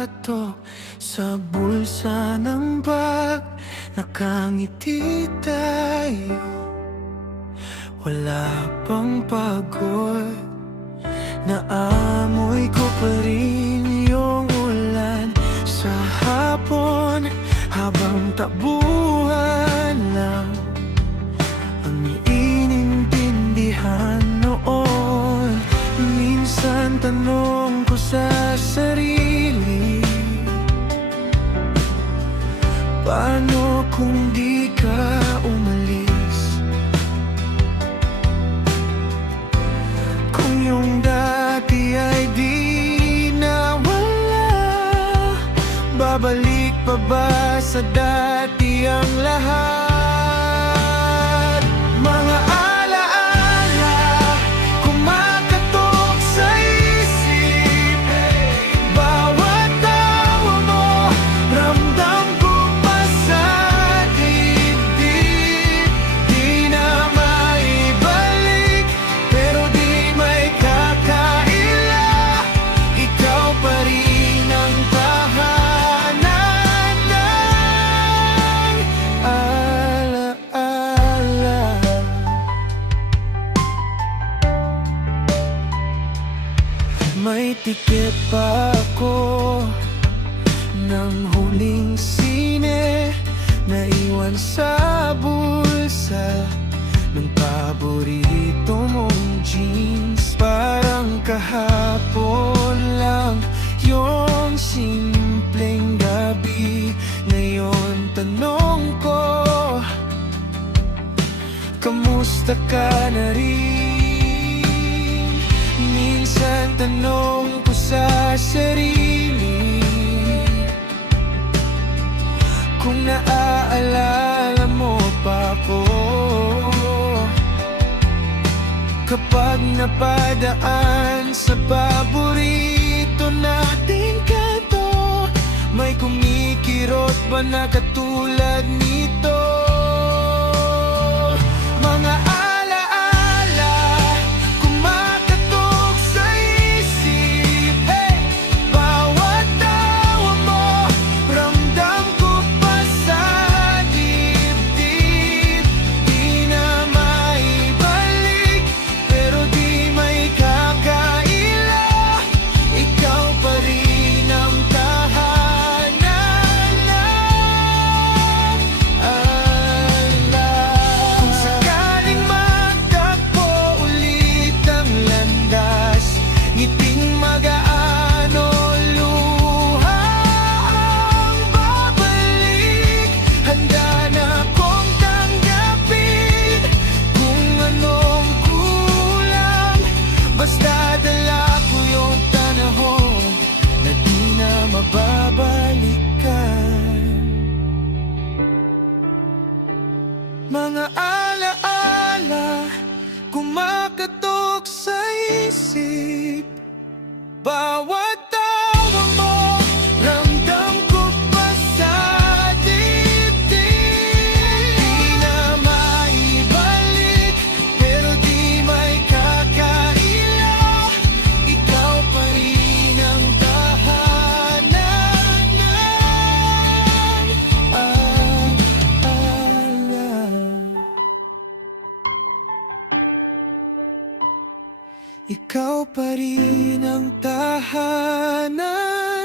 litrato sa bulsa ng bag. Nakangiti tayo, wala pang pagod. Naamoy ko pa rin yung ulan sa hapon, habang tabuhan lang ang inintindihan noon. Minsan tanong ko sa sarili, paano kung di ka umalis? Kung yung dati ay di nawala, babalik pa ba sa dati ang lahat? Mga alaala kumakatok sa isip, bawat tawa mo ramdam ko pa sa dibdib. Di na maibalik, pero di may kakaila. Ikaw pa rin ang tahanan ng alaala. May tiket pa ako ng huling sine, naiwan sa bulsa ng paborito mong jeans. Parang kahapon lang yung simpleng gabi. Ngayon tanong ko, kamusta ka na rin? Minsan tanong ko sa sarili kung naaalala mo pa ko. Kapag napadaan sa paborito nating kanto, may kumikirot ba na katulad nito? Mga alaala kumakatok sa isip, bawat tawa mo ramdam ko pa sa dibdib. Di na maibalik, pero di may kakaila. Ikaw pa rin ang tahanan ng ala. Kung sakaling magtakbo ulit ang landas, ngiting magaan o luha ang babalik. Handa na akong tanggapin kung anong kulang, basta dala ko yung panahon na di na mababalikan. Mga alaala kumakatok sa isip, bawat tawa mo ramdam ko pa sa dibdib. Di na maibalik, pero di may kakaila. Ikaw pa rin ang tahanan ng alaala. Ikaw pa rin ang tahanan